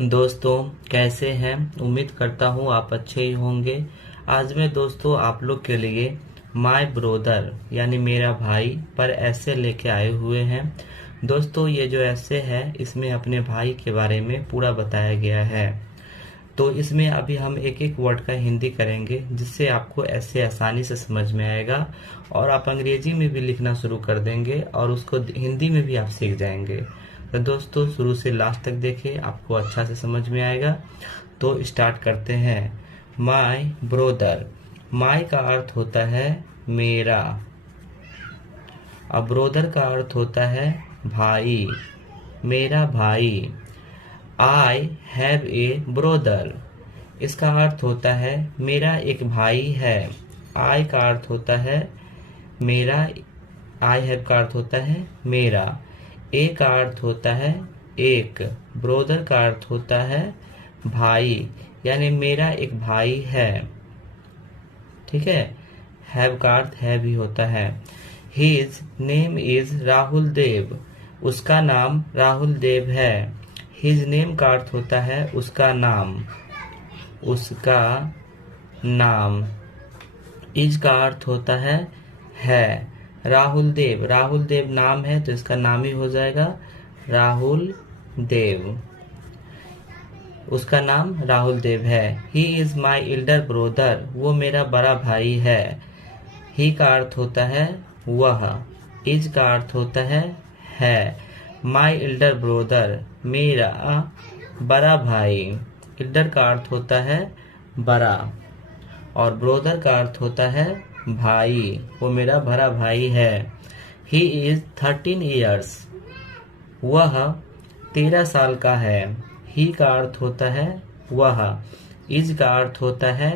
दोस्तों कैसे हैं। उम्मीद करता हूँ आप अच्छे ही होंगे। आज मैं दोस्तों आप लोग के लिए माय ब्रोदर यानी मेरा भाई पर ऐसे लेके आए हुए हैं। दोस्तों ये जो ऐसे है इसमें अपने भाई के बारे में पूरा बताया गया है। तो इसमें अभी हम एक एक वर्ड का हिंदी करेंगे जिससे आपको ऐसे आसानी से समझ में आएगा और आप अंग्रेजी में भी लिखना शुरू कर देंगे और उसको हिंदी में भी आप सीख जाएंगे। तो दोस्तों शुरू से लास्ट तक देखें, आपको अच्छा से समझ में आएगा। तो स्टार्ट करते हैं। My brother. माय का अर्थ होता है मेरा। अब ब्रोदर का अर्थ होता है भाई, मेरा भाई। I have a brother. इसका अर्थ होता है मेरा एक भाई है। आई का अर्थ होता है मेरा, आई हैव का अर्थ होता है मेरा। ए का अर्थ होता है एक। ब्रोदर का अर्थ होता है भाई, यानी मेरा एक भाई है। ठीक है। हैव का अर्थ है भी होता है। His name is Rahul Dev. उसका नाम राहुल देव है। हिज नेम का अर्थ होता है उसका नाम, उसका नाम। इज का अर्थ होता है। राहुल देव, राहुल देव नाम है तो इसका नाम ही हो जाएगा राहुल देव। उसका नाम राहुल देव है। He is my elder brother. वो मेरा बड़ा भाई है। ही का अर्थ होता है वह। इज का अर्थ होता है। माई एल्डर ब्रोदर, मेरा बड़ा भाई। एल्डर का अर्थ होता है बड़ा और ब्रोदर का अर्थ होता है भाई। वो मेरा बड़ा भाई है। He is 13 years. वह 13 साल का है। ही का अर्थ होता है वह। इज का अर्थ होता है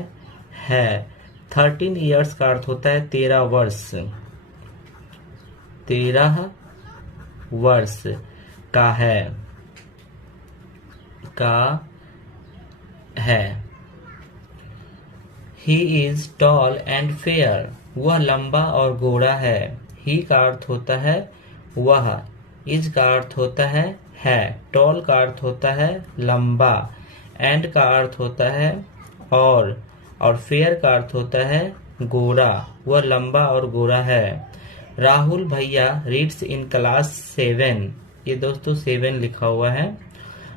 13 ईयर्स का अर्थ होता है 13 वर्ष। 13 वर्ष का है, he is tall and fair. वह लंबा और गोरा है। ही का अर्थ होता है वह। इज का अर्थ होता है। टॉल का अर्थ होता है लंबा। एंड का अर्थ होता है और फेयर का अर्थ होता है गोरा। वह लंबा और गोरा है। राहुल भैया रीड्स इन क्लास 7। ये दोस्तों 7 लिखा हुआ है।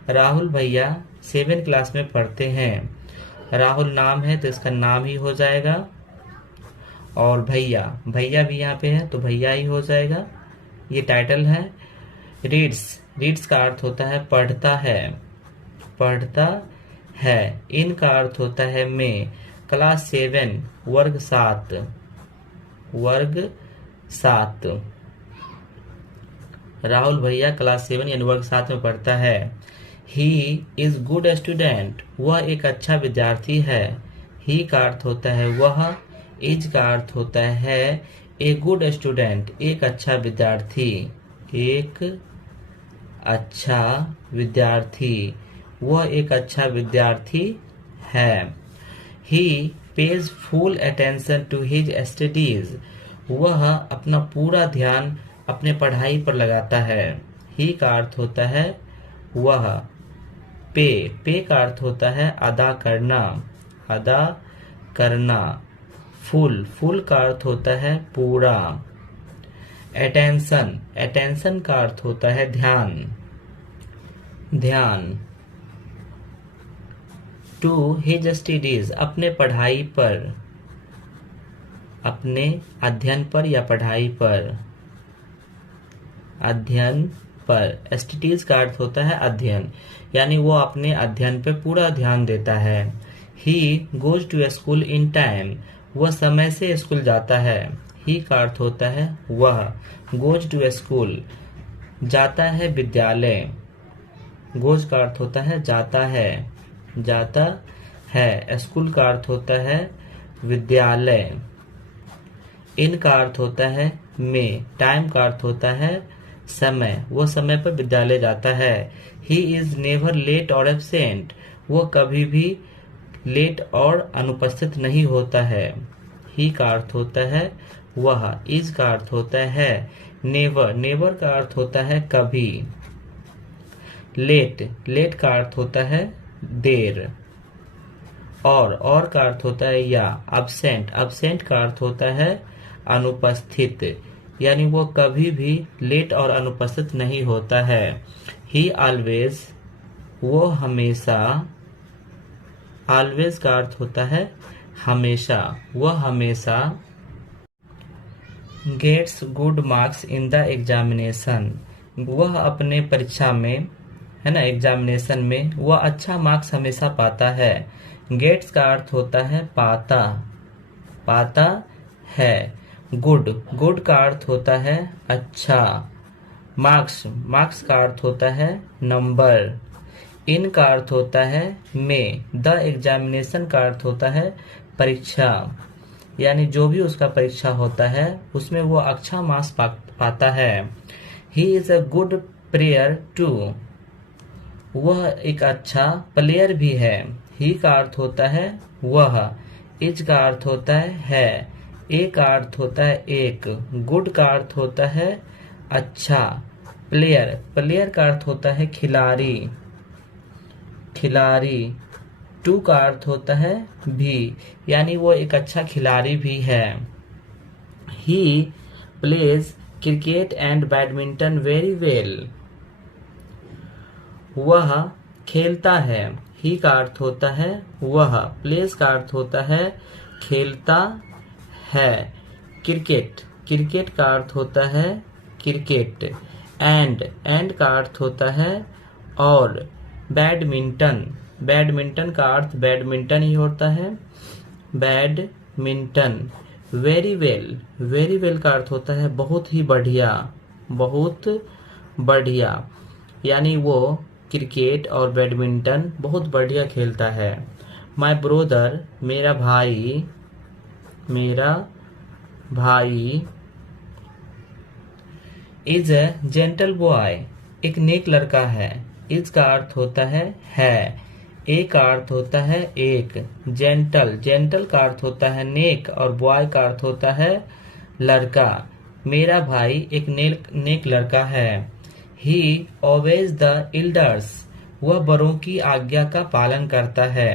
राहुल भैया 7 क्लास में पढ़ते हैं। राहुल नाम है तो इसका नाम ही हो जाएगा और भैया, भैया भी यहाँ पे है तो भैया ही हो जाएगा। ये टाइटल है। रीड्स, रीड्स का अर्थ होता है पढ़ता है, पढ़ता है। इन का अर्थ होता है में। क्लास 7 वर्ग 7, वर्ग 7। राहुल भैया क्लास 7 यानी वर्ग 7 में पढ़ता है। He is good student. वह एक अच्छा विद्यार्थी है। ही का अर्थ होता है वह। इज का अर्थ होता है ए गुड स्टूडेंट, एक अच्छा विद्यार्थी, एक अच्छा विद्यार्थी। वह एक अच्छा विद्यार्थी है। He pays full attention to his studies. वह अपना पूरा ध्यान अपने पढ़ाई पर लगाता है। ही का अर्थ होता है वह। पे, पे का अर्थ होता है अदा करना, अदा करना। फुल, फुल का अर्थ होता है पूरा। अटेंशन, अटेंशन का अर्थ होता है ध्यान, ध्यान। टू हिज स्टडीज, अपने पढ़ाई पर, अपने अध्ययन पर या पढ़ाई पर, अध्ययन पर। स्टडीज का अर्थ होता है अध्ययन, यानी वो अपने अध्ययन पे पूरा ध्यान देता है। He goes to school in time. वह समय से स्कूल जाता है। ही का अर्थ होता है वह। गोज टू स्कूल, जाता है विद्यालय। गोज का अर्थ होता है जाता है, जाता है। स्कूल का अर्थ होता है विद्यालय। इन का अर्थ होता है में। टाइम का अर्थ होता है समय, वो समय पर विद्यालय जाता है। ही इज नेवर लेट और एब्सेंट। वो कभी भी लेट और अनुपस्थित नहीं होता है। ही का अर्थ होता है वह। इज का अर्थ होता है नेवर, नेवर का अर्थ होता है कभी। लेट, लेट का अर्थ होता है देर। और का अर्थ होता है या। अब्सेंट, अब्सेंट का अर्थ होता है अनुपस्थित, यानी वो कभी भी लेट और अनुपस्थित नहीं होता है। ही ऑलवेज, वो हमेशा। ऑलवेज का अर्थ होता है हमेशा, वह हमेशा। Gets good marks in the examination, वह अपने परीक्षा में, है ना, एग्जामिनेशन में वह अच्छा मार्क्स हमेशा पाता है। गेट्स का अर्थ होता है पाता, पाता है। गुड, गुड का अर्थ होता है अच्छा। मार्क्स, मार्क्स का अर्थ होता है नंबर। इन का अर्थ होता है में। द एग्जामिनेशन का अर्थ होता है परीक्षा, यानी जो भी उसका परीक्षा होता है उसमें वो अच्छा मार्क्स पाता है। He is a good player too, वह एक अच्छा प्लेयर भी है। ही का अर्थ होता है वह। इज का अर्थ होता है। ए का अर्थ होता है एक। गुड का अर्थ होता है अच्छा। प्लेयर, प्लेयर का अर्थ होता है खिलाड़ी, खिलाड़ी। टू का अर्थ होता है भी, यानी वो एक अच्छा खिलाड़ी भी है। He plays cricket and badminton very well, वह खेलता है। ही का अर्थ होता है वह। प्लेज का अर्थ होता है खेलता है। क्रिकेट, क्रिकेट का अर्थ होता है क्रिकेट। एंड का अर्थ होता है और। बैडमिंटन, बैडमिंटन का अर्थ बैडमिंटन ही होता है, badminton. Very well, very well का अर्थ होता है बहुत ही बढ़िया, बहुत बढ़िया, यानी वो क्रिकेट और बैडमिंटन बहुत बढ़िया खेलता है। माय ब्रोदर, मेरा भाई, मेरा भाई। इज ए जेंटल बॉय, एक नेक लड़का है। इज का अर्थ होता है। ए का अर्थ होता है एक। जेंटल, जेंटल का अर्थ होता है नेक और बॉय का अर्थ होता है लड़का। मेरा भाई एक नेक लड़का है। ही ओबेज द एल्डर्स, वह बड़ों की आज्ञा का पालन करता है।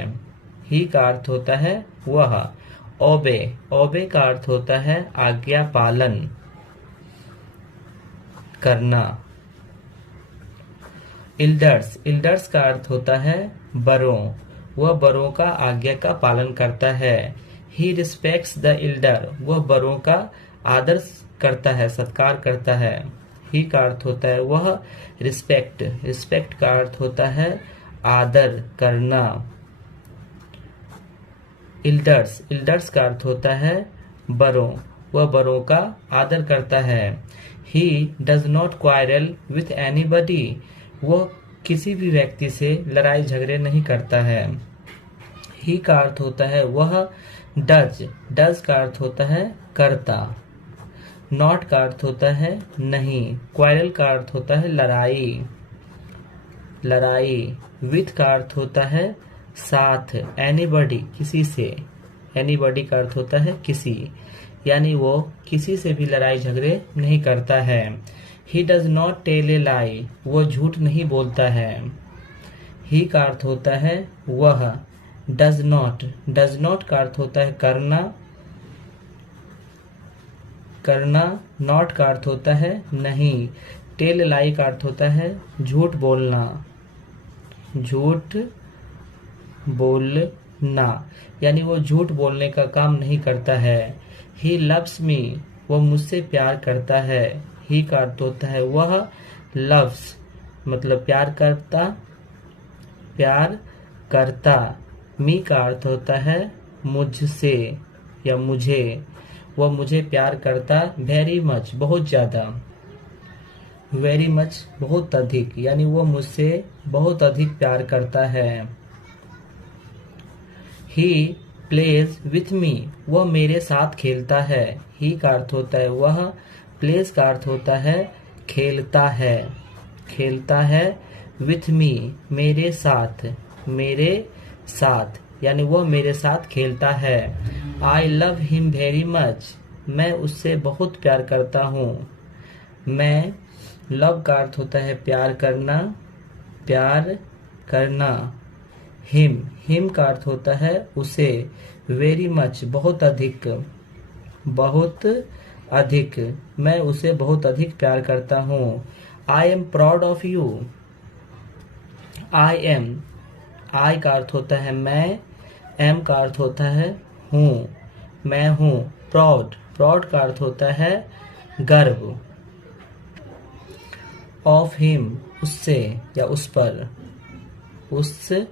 ही का अर्थ होता है वह। ओबे, ओबे का अर्थ होता है आज्ञा पालन करना। एल्डर्स, एल्डर्स का अर्थ होता है बड़ों, वह बड़ों का आज्ञा का पालन करता है। ही रिस्पेक्ट्स द एल्डर, वह बड़ों का आदर करता है, सत्कार करता है। ही का अर्थ होता है वह। रिस्पेक्ट, रिस्पेक्ट का अर्थ होता है आदर करना। एल्डर्स, एल्डर्स का अर्थ होता है बड़ों, वह बड़ों का आदर करता है। He does not quarrel with anybody, वह किसी भी व्यक्ति से लड़ाई झगड़े नहीं करता है। ही का अर्थ होता है वह। डज, डज का अर्थ होता है करता। नॉट का अर्थ होता है नहीं। क्वारल का अर्थ होता है लड़ाई, लड़ाई। विथ का अर्थ होता है साथ। एनीबडी, किसी से। एनीबडी का अर्थ होता है किसी, यानी वो किसी से भी लड़ाई झगड़े नहीं करता है। He does not tell a lie, वो झूठ नहीं बोलता है। ही का अर्थ होता है वह। डज नॉट, डज नॉट का अर्थ होता है करना, करना। नॉट का अर्थ होता है नहीं। टेल लाई का अर्थ होता है झूठ बोलना, झूठ बोलना, यानी वो झूठ बोलने का काम नहीं करता है। ही लव्स मी, वो मुझसे प्यार करता है। ही का अर्थ होता है वह। लव्स मतलब प्यार करता, प्यार करता। मी का अर्थ होता है मुझसे या मुझे, वह मुझे प्यार करता। वेरी मच, बहुत ज्यादा। वेरी मच बहुत अधिक, यानी वो मुझसे बहुत अधिक प्यार करता है। ही प्लेज विथ मी, वह मेरे साथ खेलता है। ही का अर्थ होता है वह। प्लेज का अर्थ होता है खेलता है, खेलता है। विथ मी, मेरे साथ, मेरे साथ, यानी वह मेरे साथ खेलता है। I love him very much, मैं उससे बहुत प्यार करता हूँ। मैं, लव का अर्थ होता है प्यार करना, प्यार करना। हिम का अर्थ होता है उसे, वेरी मच बहुत अधिक, बहुत अधिक, मैं उसे बहुत अधिक प्यार करता हूँ। I am proud of you. I का अर्थ होता है मैं, एम का अर्थ होता है हूँ, मैं हूँ। प्राउड का अर्थ होता है गर्व। ऑफ हिम उससे या उस पर, उससे,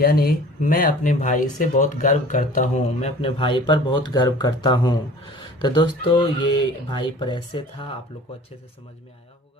यानी मैं अपने भाई से बहुत गर्व करता हूँ, मैं अपने भाई पर बहुत गर्व करता हूँ। तो दोस्तों ये भाई पर ऐसे था, आप लोग को अच्छे से समझ में आया होगा।